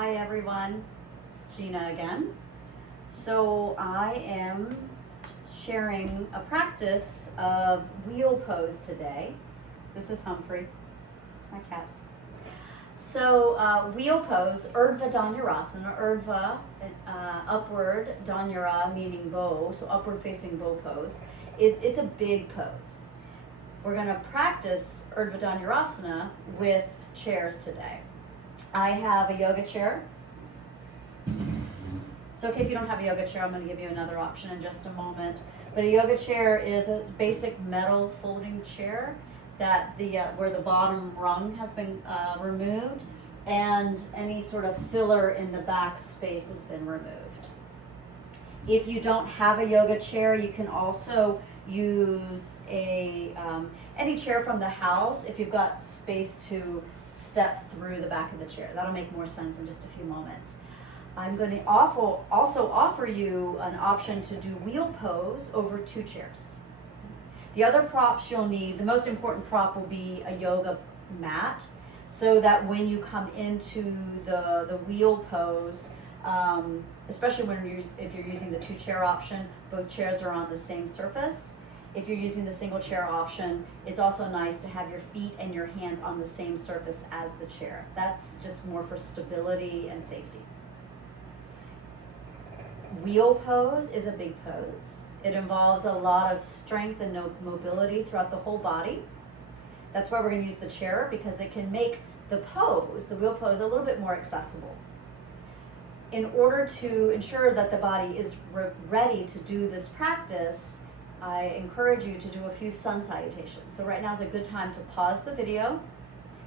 Hi everyone, it's Gina again. So I am sharing a practice of wheel pose today. This is Humphrey, my cat. So wheel pose, Urdhva Dhanurasana, Urdhva, upward, Dhanura meaning bow, so upward facing bow pose. It's a big pose. We're going to practice Urdhva Dhanurasana with chairs today. I have a yoga chair. It's okay if you don't have a yoga chair. I'm going to give you another option in just a moment. But a yoga chair is a basic metal folding chair that where the bottom rung has been removed and any sort of filler in the back space has been removed. If you don't have a yoga chair, you can also use any chair from the house if you've got space to step through the back of the chair. That'll make more sense in just a few moments. I'm going to also offer you an option to do wheel pose over 2 chairs. The other props you'll need, the most important prop will be a yoga mat, so that when you come into the wheel pose, especially if you're using the 2-chair option, both chairs are on the same surface. If you're using the single chair option, it's also nice to have your feet and your hands on the same surface as the chair. That's just more for stability and safety. Wheel pose is a big pose. It involves a lot of strength and mobility throughout the whole body. That's why we're going to use the chair, because it can make the wheel pose, a little bit more accessible. In order to ensure that the body is ready to do this practice, I encourage you to do a few sun salutations. So right now is a good time to pause the video,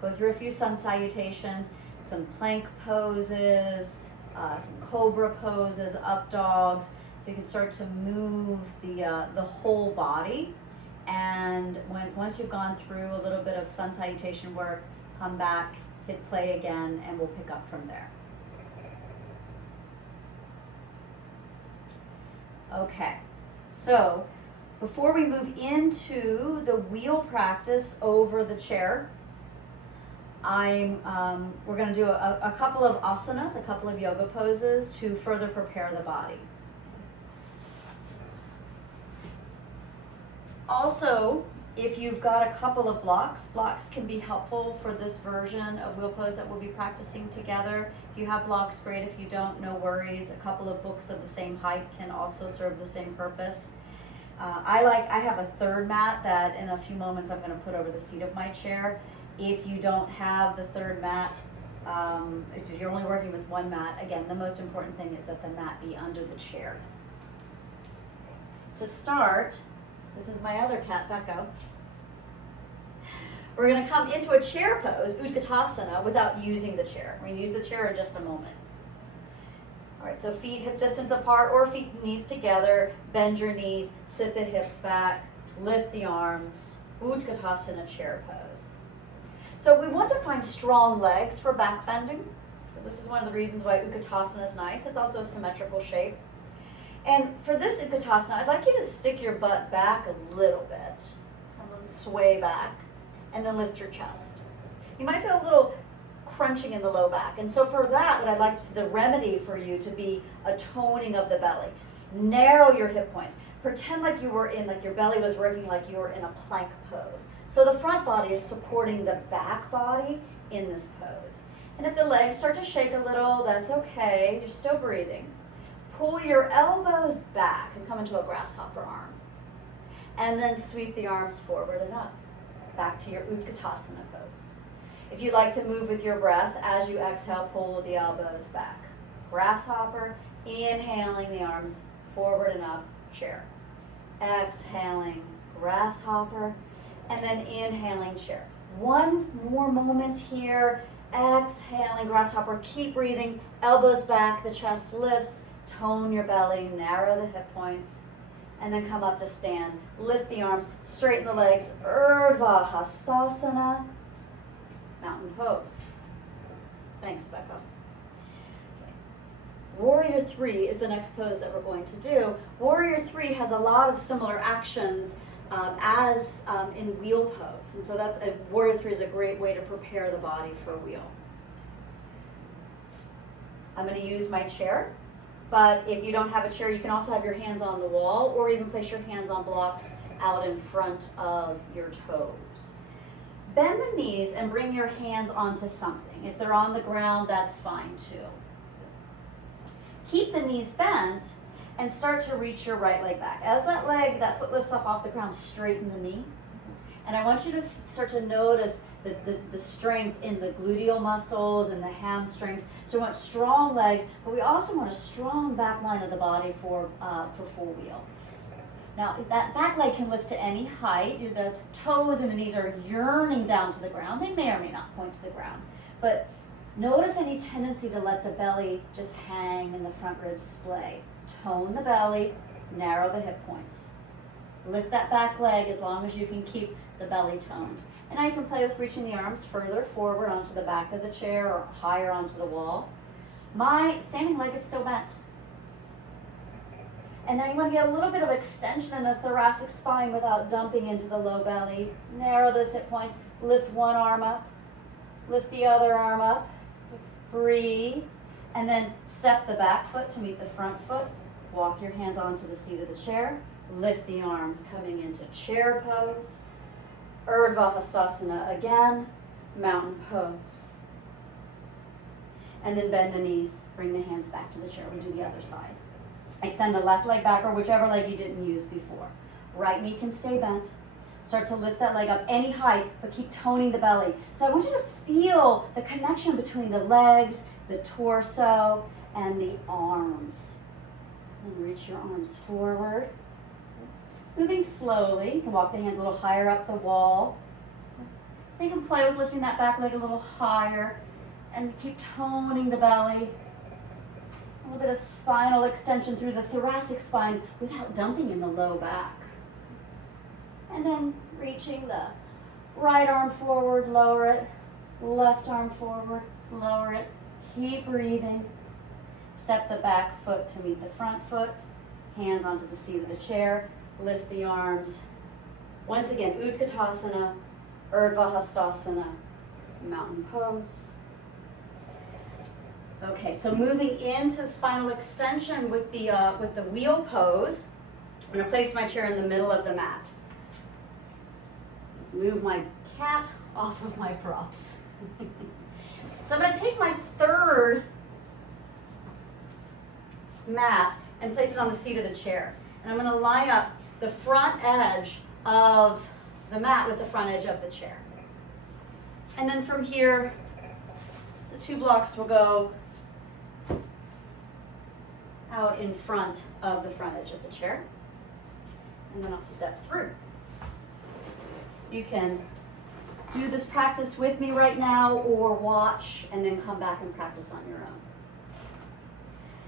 go through a few sun salutations, some plank poses, some cobra poses, up dogs, so you can start to move the whole body. And once you've gone through a little bit of sun salutation work, come back, hit play again, and we'll pick up from there. Okay, so before we move into the wheel practice over the chair, we're going to do a couple of asanas, a couple of yoga poses to further prepare the body. Also, if you've got a couple of blocks can be helpful for this version of wheel pose that we'll be practicing together. If you have blocks, great. If you don't, no worries. A couple of books of the same height can also serve the same purpose. I have a third mat that in a few moments I'm going to put over the seat of my chair. If you don't have the third mat, if you're only working with one mat, again, the most important thing is that the mat be under the chair. To start, this is my other cat, Becco. We're going to come into a chair pose, Utkatasana, without using the chair. We're going to use the chair in just a moment. All right, so feet hip distance apart or feet and knees together. Bend your knees, sit the hips back, lift the arms. Utkatasana chair pose. So we want to find strong legs for back bending. So this is one of the reasons why Utkatasana is nice. It's also a symmetrical shape. And for this Utkatasana, I'd like you to stick your butt back a little bit, and then sway back, and then lift your chest. You might feel a little crunching in the low back. And so for that, what I'd like the remedy for you to be a toning of the belly. Narrow your hip points. Pretend like your belly was working like you were in a plank pose. So the front body is supporting the back body in this pose. And if the legs start to shake a little, that's okay. You're still breathing. Pull your elbows back and come into a grasshopper arm. And then sweep the arms forward and up. Back to your Utkatasana pose. If you like to move with your breath, as you exhale, pull the elbows back. Grasshopper, inhaling the arms forward and up, chair. Exhaling, grasshopper, and then inhaling, chair. One more moment here. Exhaling, grasshopper. Keep breathing. Elbows back, the chest lifts. Tone your belly, narrow the hip points, and then come up to stand. Lift the arms, straighten the legs. Urdhva Hastasana, mountain pose. Thanks, Becca. Okay. Warrior 3 is the next pose that we're going to do. Warrior 3 has a lot of similar actions as in wheel pose, and so Warrior 3 is a great way to prepare the body for a wheel. I'm going to use my chair, but if you don't have a chair, you can also have your hands on the wall or even place your hands on blocks out in front of your toes. Bend the knees and bring your hands onto something. If they're on the ground, that's fine too. Keep the knees bent and start to reach your right leg back. As that foot lifts off the ground, straighten the knee. And I want you to start to notice the strength in the gluteal muscles and the hamstrings. So we want strong legs, but we also want a strong back line of the body for full wheel. Now, that back leg can lift to any height. The toes and the knees are yearning down to the ground. They may or may not point to the ground. But notice any tendency to let the belly just hang and the front ribs splay. Tone the belly, narrow the hip points. Lift that back leg as long as you can keep the belly toned. And now you can play with reaching the arms further forward onto the back of the chair or higher onto the wall. My standing leg is still bent. And now you want to get a little bit of extension in the thoracic spine without dumping into the low belly. Narrow those hip points. Lift one arm up. Lift the other arm up. Breathe. And then step the back foot to meet the front foot. Walk your hands onto the seat of the chair. Lift the arms coming into chair pose. Urdhva Dhanurasana again. Mountain pose. And then bend the knees. Bring the hands back to the chair. We'll do the other side. Extend the left leg back or whichever leg you didn't use before. Right knee can stay bent. Start to lift that leg up any height, but keep toning the belly. So I want you to feel the connection between the legs, the torso, and the arms. And reach your arms forward. Moving slowly. You can walk the hands a little higher up the wall. You can play with lifting that back leg a little higher and keep toning the belly. A little bit of spinal extension through the thoracic spine without dumping in the low back. And then reaching the right arm forward, lower it. Left arm forward, lower it. Keep breathing. Step the back foot to meet the front foot. Hands onto the seat of the chair. Lift the arms. Once again, Urdhva Dhanurasana, Urdhva Hastasana, mountain pose. Okay, so moving into spinal extension with the wheel pose, I'm going to place my chair in the middle of the mat. Move my cat off of my props. So I'm going to take my third mat and place it on the seat of the chair. And I'm going to line up the front edge of the mat with the front edge of the chair. And then from here, the two blocks will go out in front of the front edge of the chair. And then I'll step through. You can do this practice with me right now or watch and then come back and practice on your own.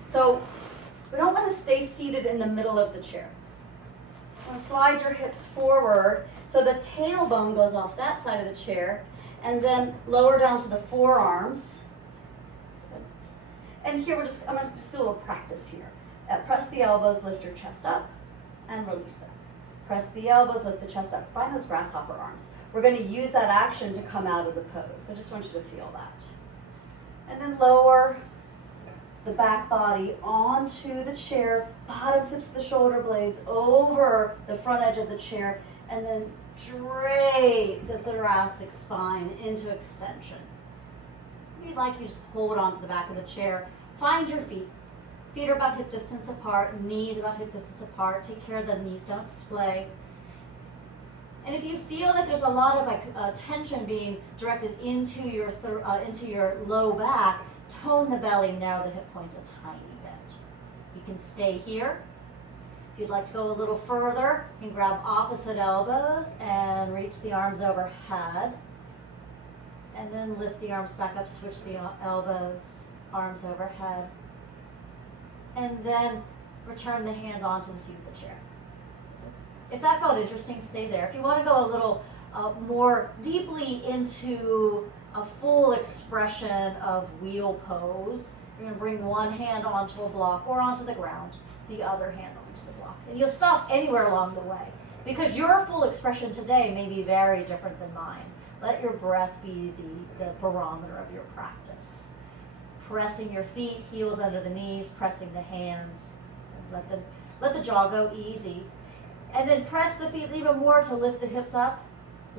So we don't want to stay seated in the middle of the chair. You want to slide your hips forward so the tailbone goes off that side of the chair and then lower down to the forearms. And here I'm going to just do a little practice here. Press the elbows, lift your chest up, and release them. Press the elbows, lift the chest up. Find those grasshopper arms. We're going to use that action to come out of the pose. So I just want you to feel that. And then lower the back body onto the chair, bottom tips of the shoulder blades over the front edge of the chair, and then drape the thoracic spine into extension. If you'd like, you just hold on to the back of the chair. Find your feet. Feet are about hip distance apart, knees about hip distance apart. Take care the knees don't splay. And if you feel that there's a lot of tension being directed into your low back, tone the belly, narrow the hip points a tiny bit. You can stay here. If you'd like to go a little further, you can grab opposite elbows and reach the arms overhead. And then lift the arms back up, switch the elbows, arms overhead. And then return the hands onto the seat of the chair. If that felt interesting, stay there. If you want to go a little more deeply into a full expression of wheel pose, you're going to bring one hand onto a block or onto the ground, the other hand onto the block. And you'll stop anywhere along the way because your full expression today may be very different than mine. Let your breath be the barometer of your practice. pressing your feet, heels under the knees, pressing the hands. Let the jaw go easy. And then press the feet even more to lift the hips up,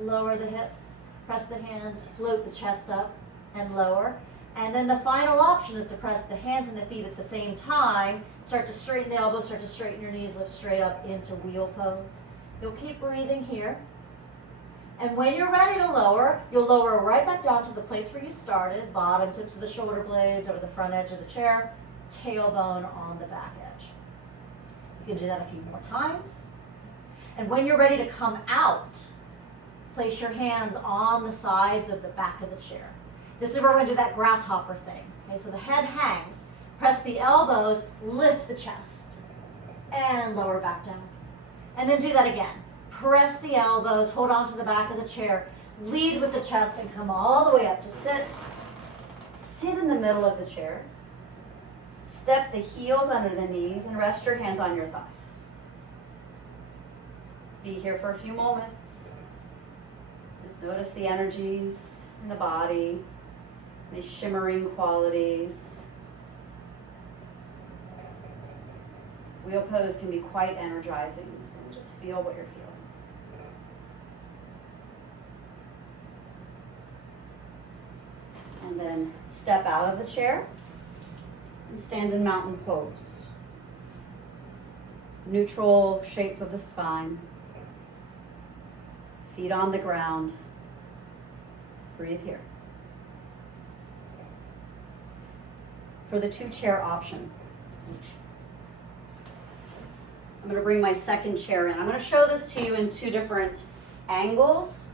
lower the hips, press the hands, float the chest up and lower. And then the final option is to press the hands and the feet at the same time. Start to straighten the elbows, start to straighten your knees, lift straight up into wheel pose. You'll keep breathing here. And when you're ready to lower, you'll lower right back down to the place where you started, bottom tips of the shoulder blades over the front edge of the chair, tailbone on the back edge. You can do that a few more times. And when you're ready to come out, place your hands on the sides of the back of the chair. This is where we're going to do that grasshopper thing. Okay, so the head hangs, press the elbows, lift the chest, and lower back down. And then do that again. Press the elbows, hold on to the back of the chair, lead with the chest, and come all the way up to sit. Sit in the middle of the chair. Step the heels under the knees and rest your hands on your thighs. Be here for a few moments. Just notice the energies in the body, these shimmering qualities. Wheel pose can be quite energizing, so just feel what you're feeling. And then step out of the chair and stand in mountain pose. Neutral shape of the spine. Feet on the ground. Breathe here. For the 2-chair option, I'm going to bring my second chair in. I'm going to show this to you in 2 different angles.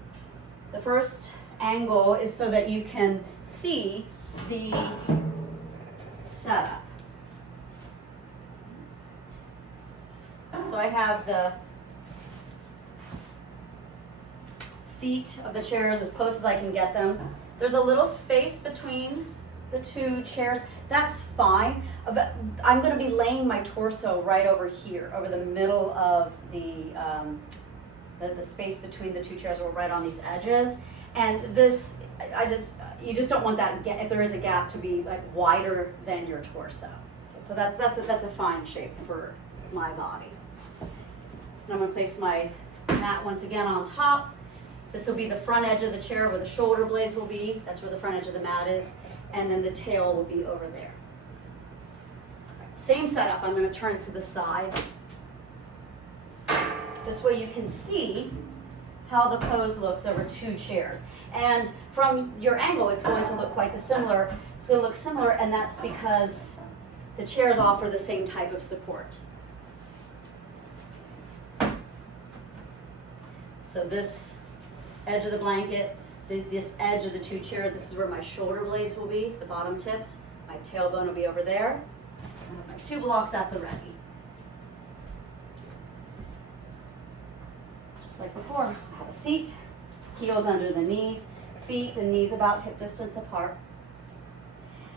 The first angle is so that you can see the setup. So I have the feet of the chairs as close as I can get them. There's a little space between the 2 chairs. That's fine. I'm going to be laying my torso right over here, over the middle of the space between the 2 chairs. We're right on these edges. And this, you just don't want that, if there is a gap, to be like wider than your torso. So that's a fine shape for my body. And I'm going to place my mat once again on top. This will be the front edge of the chair where the shoulder blades will be. That's where the front edge of the mat is. And then the tail will be over there. Same setup, I'm going to turn to the side. This way you can see how the pose looks over 2 chairs. And from your angle, it's going to look quite similar. It's going to look similar, and that's because the chairs offer the same type of support. So this edge of the blanket, this edge of the 2 chairs, this is where my shoulder blades will be, the bottom tips. My tailbone will be over there. I have my 2 blocks at the ready. Just like before, have a seat, heels under the knees, feet and knees about hip distance apart.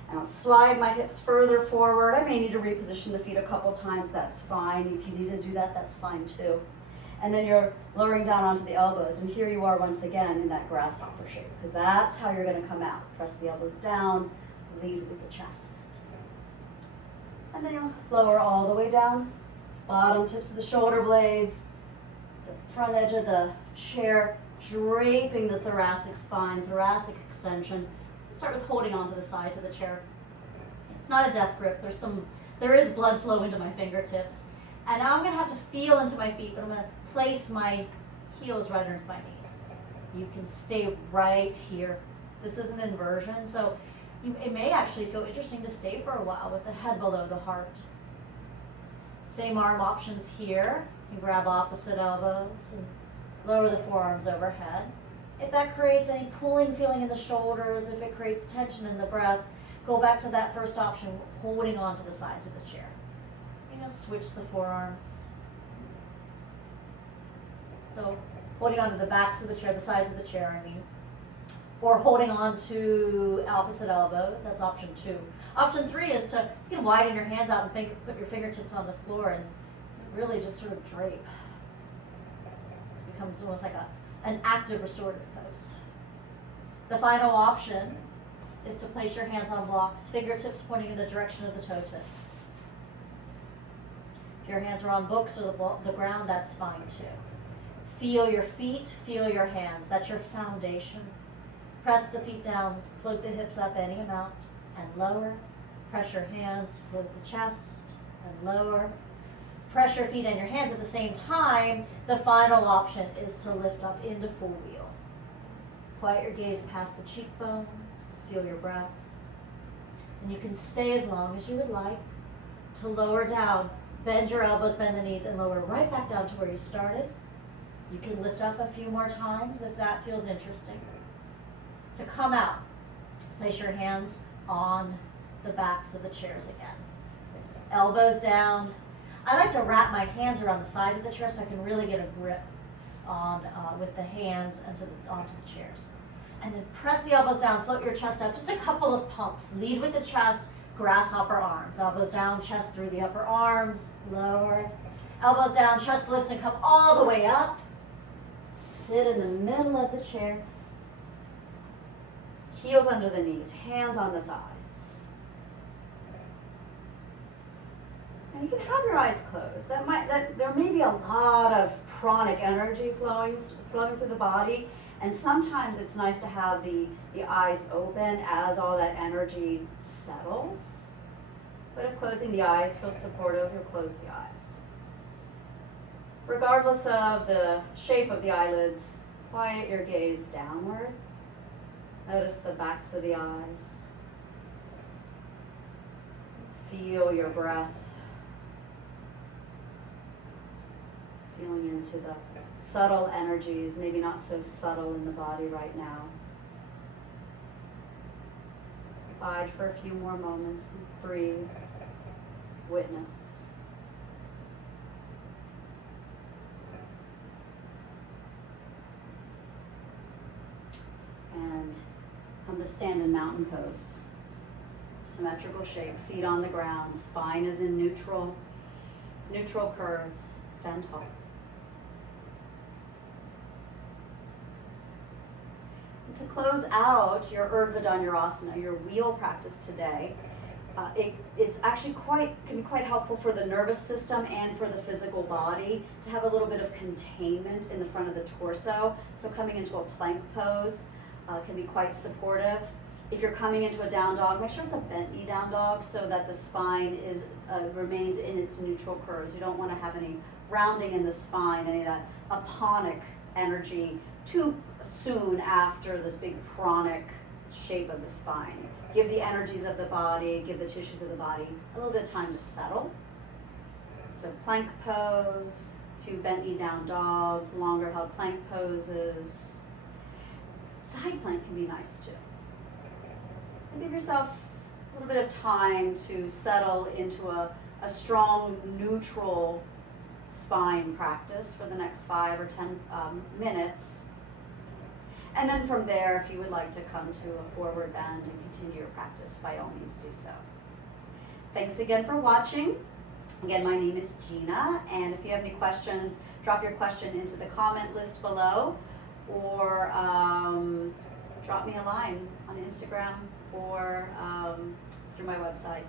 And I'll slide my hips further forward. I may need to reposition the feet a couple times, that's fine. If you need to do that, that's fine too. And then you're lowering down onto the elbows. And here you are once again in that grasshopper shape, because that's how you're going to come out. Press the elbows down, lead with the chest. And then you'll lower all the way down. Bottom tips of the shoulder blades, the front edge of the chair, draping the thoracic spine, thoracic extension. Let's start with holding onto the sides of the chair. It's not a death grip. There is blood flow into my fingertips. And now I'm going to have to feel into my feet, but I'm going to place my heels right underneath my knees. You can stay right here. This is an inversion, so it may actually feel interesting to stay for a while with the head below the heart. Same arm options here. You can grab opposite elbows and lower the forearms overhead. If that creates any pulling feeling in the shoulders, if it creates tension in the breath, go back to that first option, holding on to the sides of the chair. Switch the forearms. So holding onto the backs of the chair, the sides of the chair, or holding on to opposite elbows. That's option 2. Option 3 is you can widen your hands out and put your fingertips on the floor and really just sort of drape. It becomes almost like an active restorative pose. The final option is to place your hands on blocks, fingertips pointing in the direction of the toe tips. If your hands are on books or the ground, that's fine too. Feel your feet, feel your hands. That's your foundation. Press the feet down, float the hips up any amount, and lower. Press your hands, float the chest, and lower. Press your feet and your hands at the same time. The final option is to lift up into full wheel. Quiet your gaze past the cheekbones. Feel your breath. And you can stay as long as you would like. To lower down, bend your elbows, bend the knees, and lower right back down to where you started. You can lift up a few more times if that feels interesting. To come out, place your hands on the backs of the chairs again. Elbows down. I like to wrap my hands around the sides of the chair so I can really get a grip on with the hands onto the chairs. And then press the elbows down, float your chest up, just a couple of pumps. Lead with the chest, grasshopper arms. Elbows down, chest through the upper arms, lower. Elbows down, chest lifts and come all the way up. Sit in the middle of the chairs. Heels under the knees, hands on the thighs. And you can have your eyes closed. There may be a lot of pranic energy flowing through the body, and sometimes it's nice to have the eyes open as all that energy settles. But if closing the eyes feels supportive, you'll close the eyes. Regardless of the shape of the eyelids, quiet your gaze downward. Notice the backs of the eyes. Feel your breath. Feeling into the subtle energies, maybe not so subtle in the body right now. Abide for a few more moments. Breathe. Witness. And come to stand in mountain pose. Symmetrical shape, feet on the ground, spine is in neutral. It's neutral curves. Stand tall. And to close out your Urdhva Dhanurasana, your wheel practice today, it's actually can be quite helpful for the nervous system and for the physical body to have a little bit of containment in the front of the torso. So coming into a plank pose can be quite supportive. If you're coming into a down dog, make sure it's a bent knee down dog so that the spine remains in its neutral curves. You don't want to have any rounding in the spine, any of that aponic energy too soon after this big pranic shape of the spine. Give the energies of the body, give the tissues of the body a little bit of time to settle. So plank pose, a few bent knee down dogs, longer held plank poses. Side plank can be nice too. So give yourself a little bit of time to settle into a strong neutral spine practice for the next 5 or 10 minutes. And then from there, if you would like to come to a forward bend and continue your practice, by all means do so. Thanks again for watching. Again, my name is Gina, and if you have any questions, drop your question into the comment list below, or drop me a line on Instagram or through my website.